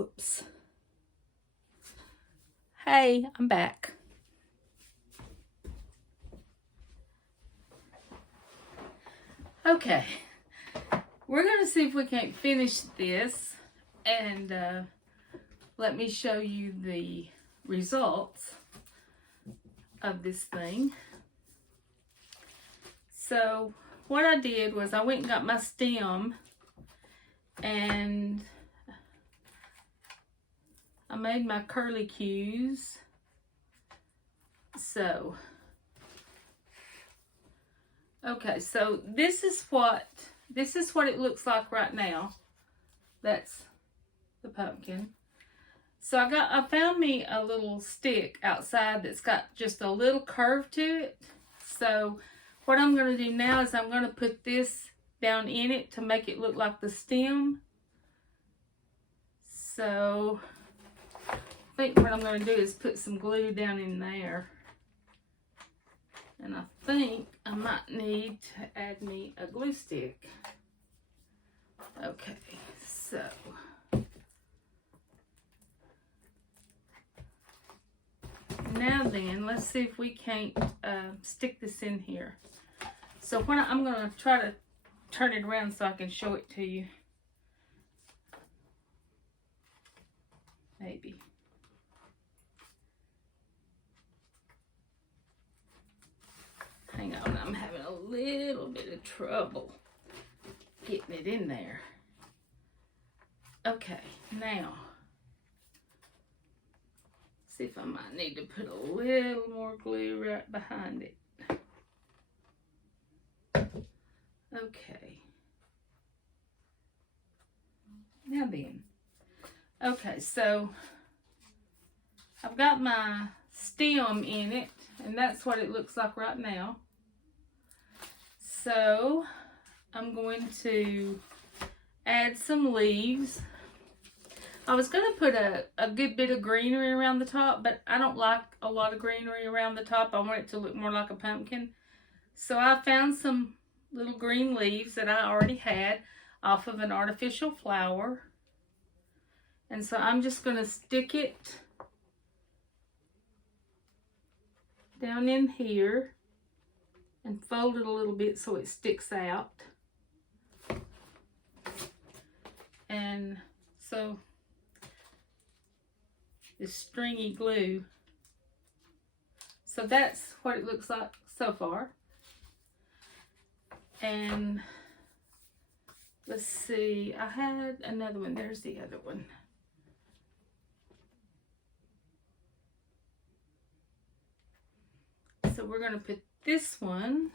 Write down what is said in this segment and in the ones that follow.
Whoops. Hey, I'm back. Okay, we're going to see if we can't finish this, and let me show you the results of this thing. So what I did was I went and got my stem, and I made my curly cues. So, okay, so this is what it looks like right now. That's the pumpkin. So I found me a little stick outside that's got just a little curve to it. So what I'm going to do now is I'm going to put this down in it to make it look like the stem. So I think what I'm going to do is put some glue down in there. And I think I might need to add me a glue stick. Okay, so now then, let's see if we can't stick this in here. So when I'm going to try to turn it around so I can show it to you. Maybe. Hang on, I'm having a little bit of trouble getting it in there. Okay, now, see if I might need to put a little more glue right behind it. Okay. Now then. Okay, so I've got my stem in it, and that's what it looks like right now. So I'm going to add some leaves. I was going to put a good bit of greenery around the top, but I don't like a lot of greenery around the top. I want it to look more like a pumpkin. So I found some little green leaves that I already had off of an artificial flower. And so I'm just going to stick it down in here and fold it a little bit so it sticks out. And so this stringy glue. So that's what it looks like so far. And let's see, I had another one. There's the other one. So we're going to put this one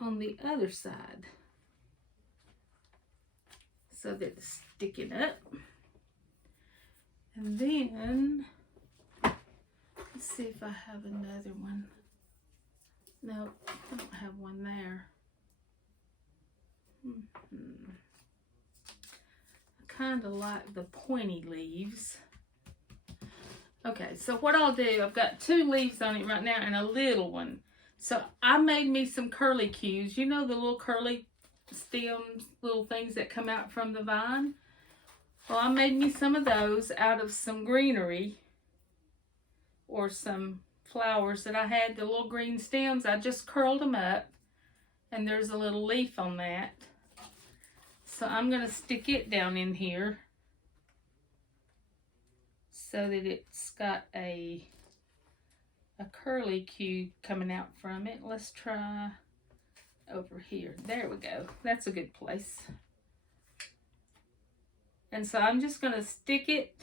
on the other side so that it's sticking up. And then, let's see if I have another one. No, I don't have one there. I kind of like the pointy leaves. Okay, so what I'll do, I've got 2 leaves on it right now and a little one. So I made me some curly cues. You know the little curly stems, little things that come out from the vine? Well, I made me some of those out of some greenery or some flowers that I had, the little green stems. I just curled them up, and there's a little leaf on that. So I'm going to stick it down in here so that it's got a curly cue coming out from it. Let's try over here. There we go. That's a good place. And so I'm just going to stick it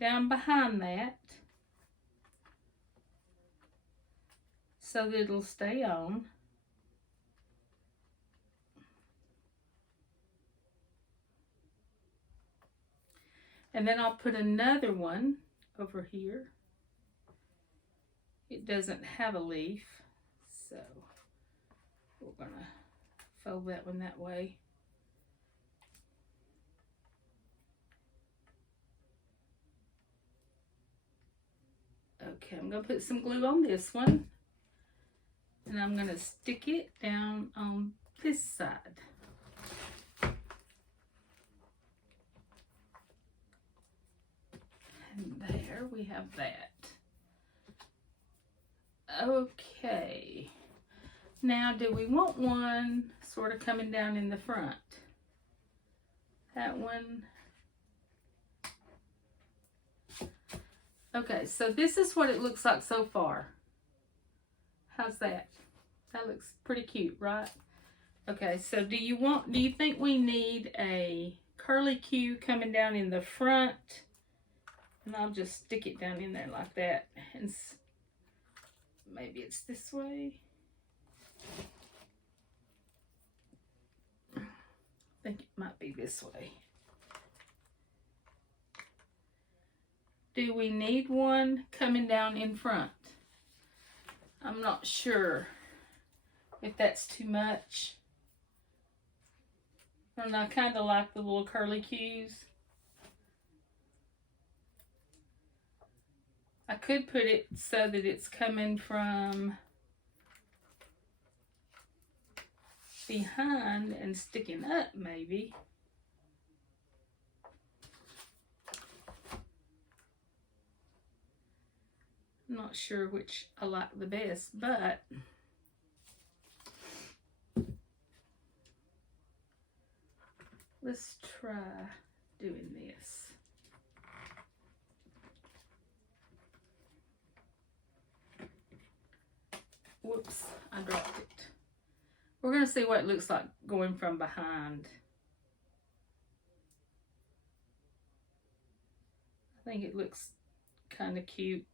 down behind that so that it'll stay on. And then I'll put another one over here. It doesn't have a leaf, so we're going to fold that one that way. Okay, I'm going to put some glue on this one, and I'm going to stick it down on this side. And there we have that. Okay. Now, do we want one sort of coming down in the front? That one. Okay, so this is what it looks like so far. How's that? That looks pretty cute, right? Okay, so do you think we need a curly Q coming down in the front? And I'll just stick it down in there like that. And maybe it's this way. I think it might be this way. Do we need one coming down in front? I'm not sure if that's too much. I don't know, I kind of like the little curly Q's. I could put it so that it's coming from behind and sticking up, maybe. I'm not sure which I like the best, but let's try doing this. Whoops, I dropped it. We're going to see what it looks like going from behind. I think it looks kind of cute.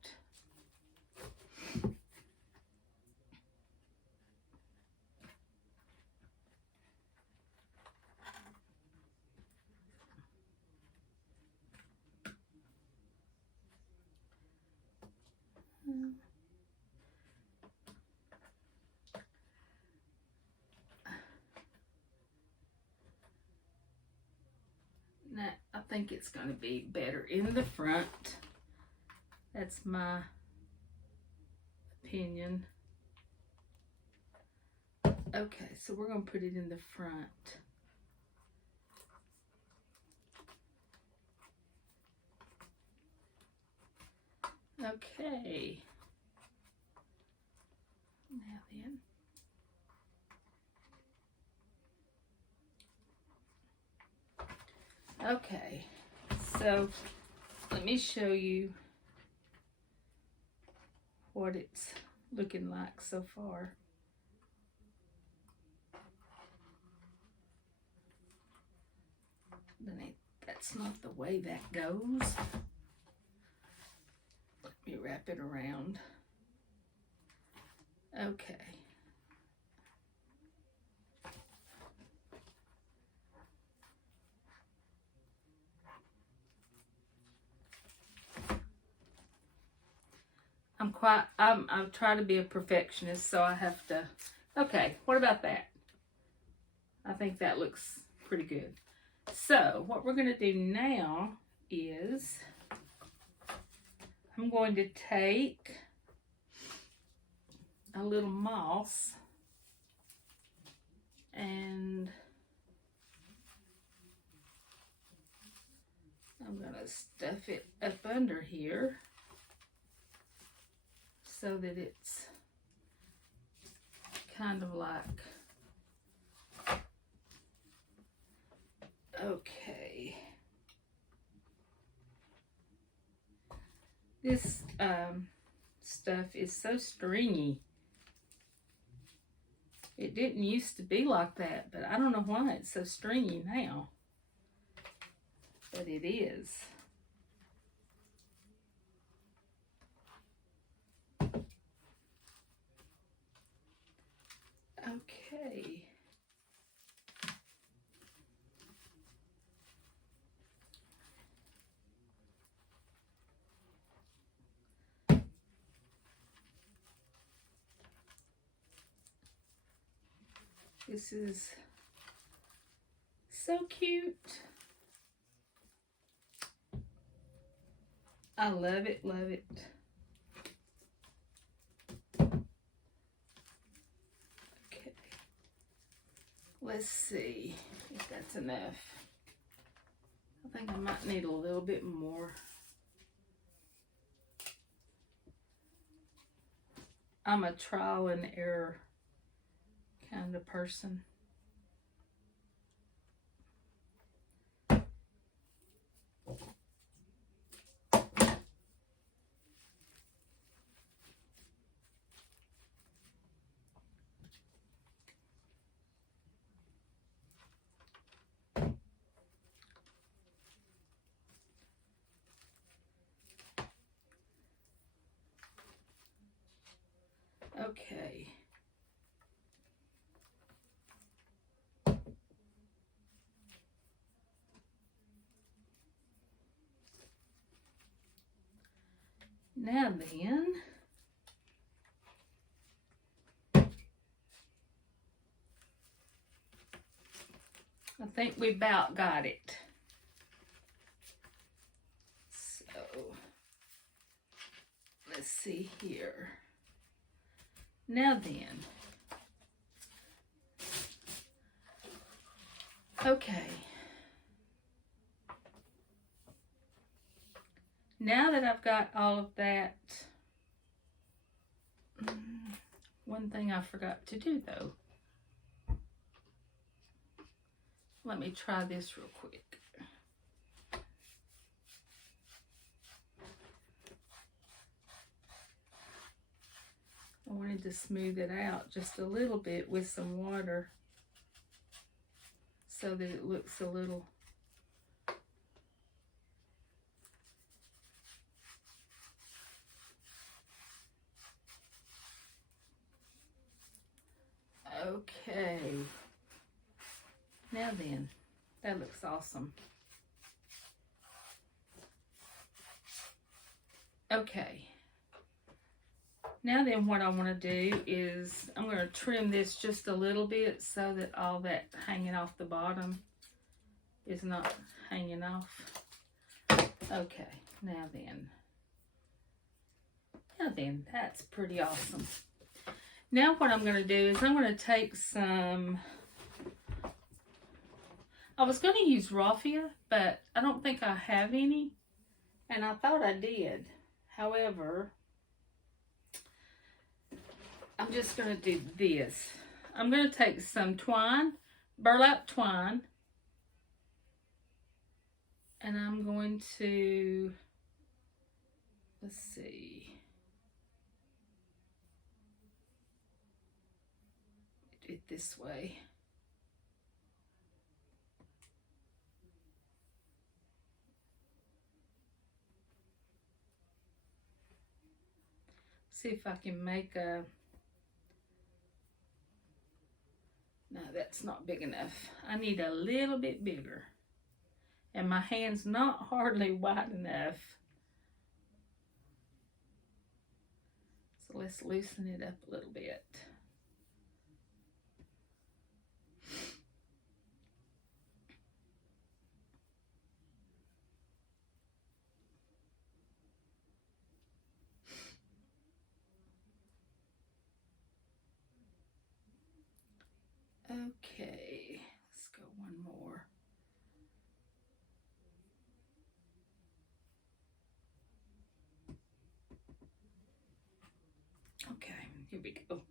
Now, I think it's going to be better in the front. That's my opinion. Okay, so we're going to put it in the front. Okay. Now then. Okay, so let me show you what it's looking like so far. That's not the way that goes. Let me wrap it around. Okay. I try to be a perfectionist, so I have to, okay, what about that? I think that looks pretty good. So what we're going to do now is I'm going to take a little moss and I'm going to stuff it up under here so that it's kind of like, okay. This stuff is so stringy. It didn't used to be like that, but I don't know why it's so stringy now. But it is. Okay. This is so cute. I love it, love it. Okay. Let's see if that's enough. I think I might need a little bit more. I'm a trial and error kind of person. Okay. Now then, I think we about got it. So, let's see here. Now then, okay. Now that I've got all of that, one thing I forgot to do though. Let me try this real quick. I wanted to smooth it out just a little bit with some water so that it looks a little okay. Now then, that looks awesome. Okay. Now then, what I want to do is I'm going to trim this just a little bit so that all that hanging off the bottom is not hanging off. Okay, now then, that's pretty awesome. Now what I'm going to do is I'm going to take some, I was going to use raffia, but I don't think I have any, and I thought I did. However, I'm just going to do this. I'm going to take some twine, burlap twine, and I'm going to, let's see, do it this way. See if I can make a, no, that's not big enough. I need a little bit bigger. And my hand's not hardly wide enough. So let's loosen it up a little bit. Okay, let's go one more. Okay, here we go.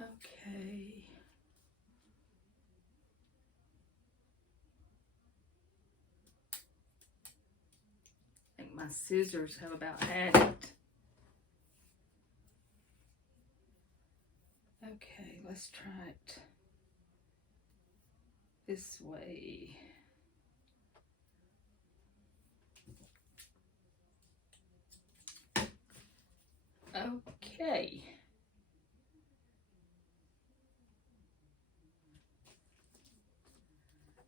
Okay. I think my scissors have about had it. Okay, let's try it this way. Okay.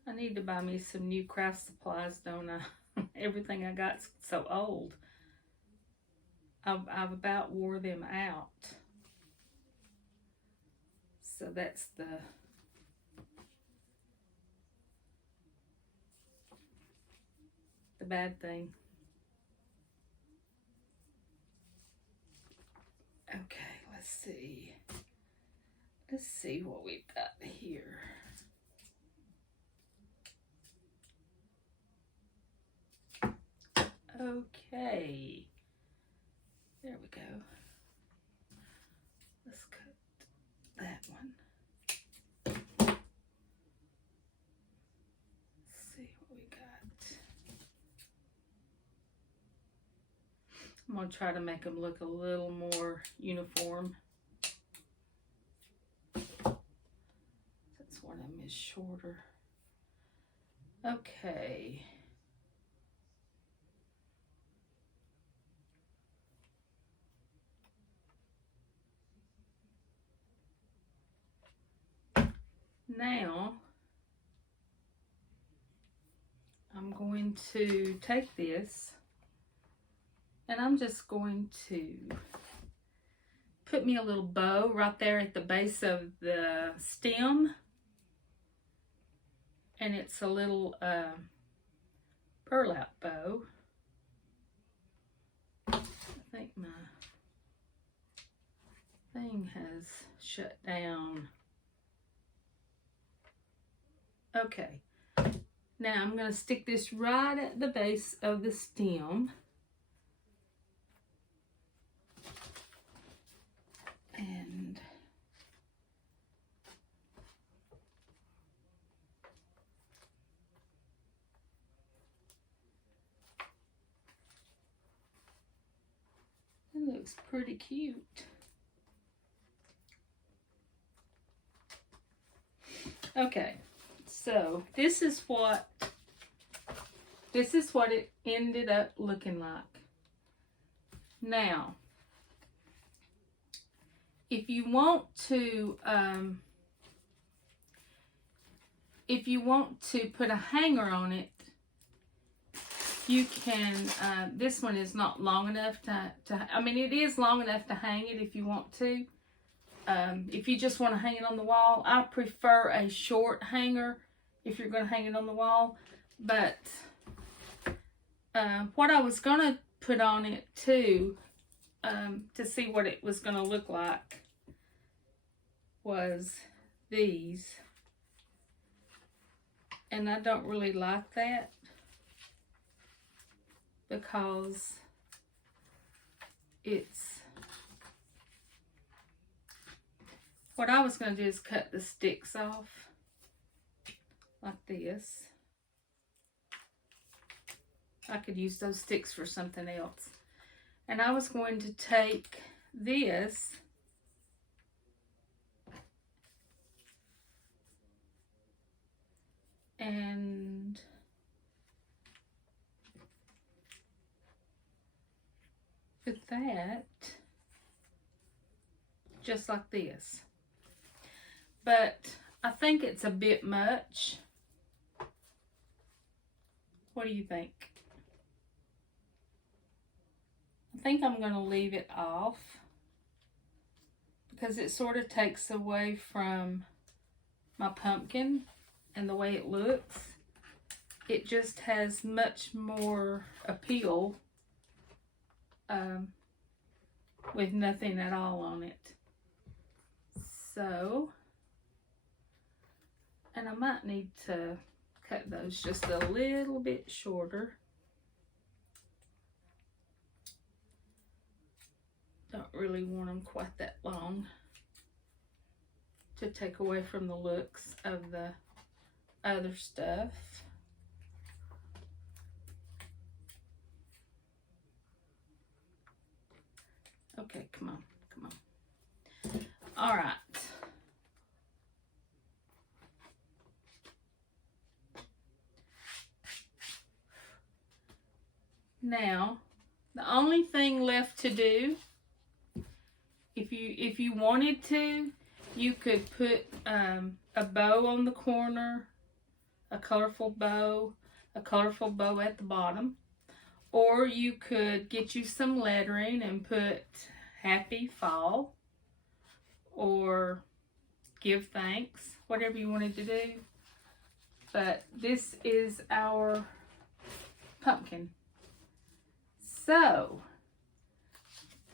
I need to buy me some new craft supplies, don't I? Everything I got's so old. I've about wore them out. So that's the bad thing. Okay, let's see. Let's see what we've got here. Okay. There we go. Let's cut that one. Let's see what we got. I'm going to try to make them look a little more uniform. Since one of them is shorter. Okay. Now, I'm going to take this and I'm just going to put me a little bow right there at the base of the stem. And it's a little burlap bow. I think my thing has shut down. Okay, now I'm going to stick this right at the base of the stem. And it looks pretty cute. Okay. So this is what it ended up looking like. Now, if you want to put a hanger on it, you can. This one is not long enough to. I mean, it is long enough to hang it if you want to. If you just want to hang it on the wall, I prefer a short hanger if you're going to hang it on the wall. But what I was going to put on it too, to see what it was going to look like, was these. And I don't really like that because it's... What I was going to do is cut the sticks off like this. I could use those sticks for something else. And I was going to take this and put that just like this. But I think it's a bit much. What do you think? I think I'm going to leave it off because it sort of takes away from my pumpkin and the way it looks. It just has much more appeal with nothing at all on it. So, and I might need to cut those just a little bit shorter. Don't really want them quite that long to take away from the looks of the other stuff. Okay, come on, come on. All right. Now, the only thing left to do, if you wanted to, you could put a bow on the corner, a colorful bow at the bottom, or you could get you some lettering and put Happy Fall or Give Thanks, whatever you wanted to do. But this is our pumpkin. So,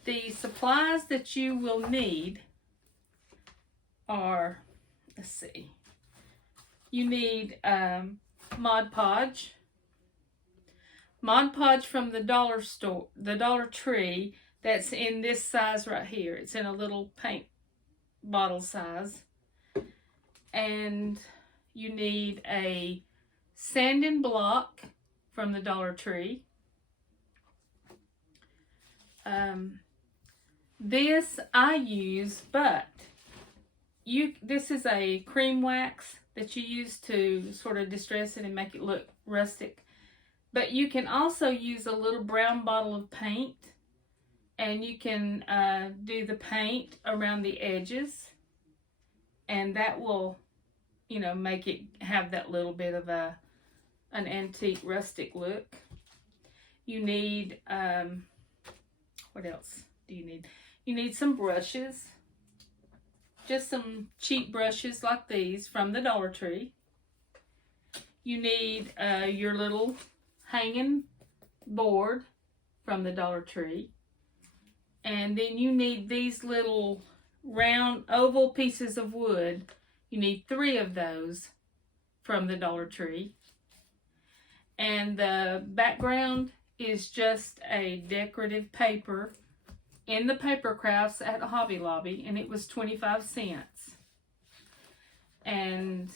the supplies that you will need are, let's see, you need Mod Podge. Mod Podge from the dollar store, the Dollar Tree, that's in this size right here. It's in a little paint bottle size. And you need a sanding block from the Dollar Tree. This I use, but this is a cream wax that you use to sort of distress it and make it look rustic. But you can also use a little brown bottle of paint, and you can do the paint around the edges, and that will, you know, make it have that little bit of an antique rustic look. You need, what else do you need? You need some brushes, just some cheap brushes like these from the Dollar Tree. You need your little hanging board from the Dollar Tree. And then you need these little round oval pieces of wood. You need 3 of those from the Dollar Tree. And the background is just a decorative paper in the Paper Crafts at Hobby Lobby, and it was 25 cents. And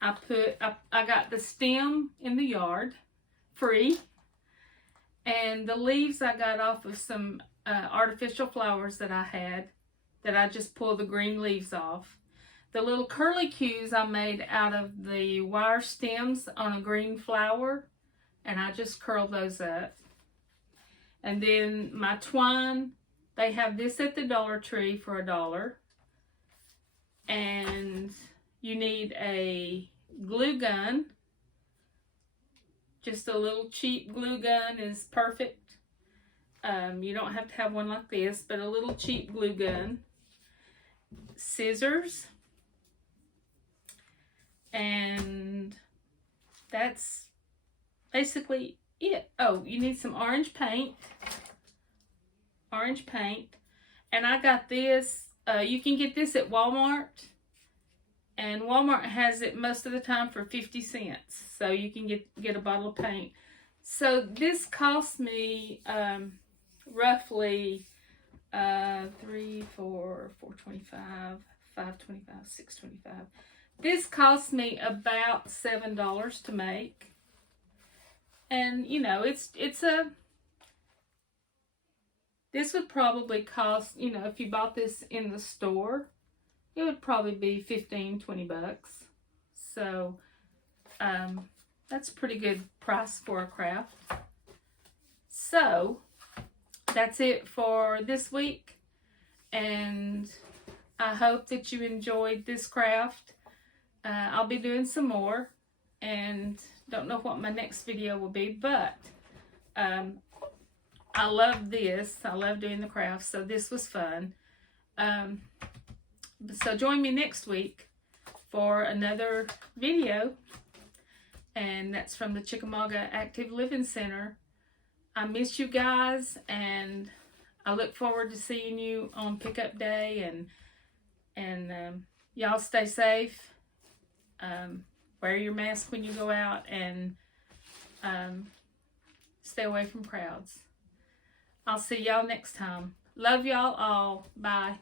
I got the stem in the yard free, and the leaves I got off of some artificial flowers that I had, that I just pulled the green leaves off. The little curly cues I made out of the wire stems on a green flower, and I just curled those up. And then my twine, they have this at the Dollar Tree for $1. And you need a glue gun. Just a little cheap glue gun is perfect. You don't have to have one like this, but a little cheap glue gun. Scissors. And that's basically it. Oh, you need some orange paint. Orange paint. And I got this. You can get this at Walmart. And Walmart has it most of the time for 50 cents. So you can get a bottle of paint. So this cost me roughly $3, $4, $4.25, $5.25, $6.25. This cost me about $7 to make. And you know, this would probably cost, you know, if you bought this in the store, it would probably be $15-20 bucks. So that's a pretty good price for a craft. So that's it for this week, and I hope that you enjoyed this craft. I'll be doing some more, and don't know what my next video will be, but I love this. I love doing the crafts, so this was fun. So join me next week for another video, and that's from the Chickamauga Active Living Center. I miss you guys, and I look forward to seeing you on pickup day, and y'all stay safe. Wear your mask when you go out, and stay away from crowds. I'll see y'all next time. Love y'all all. Bye.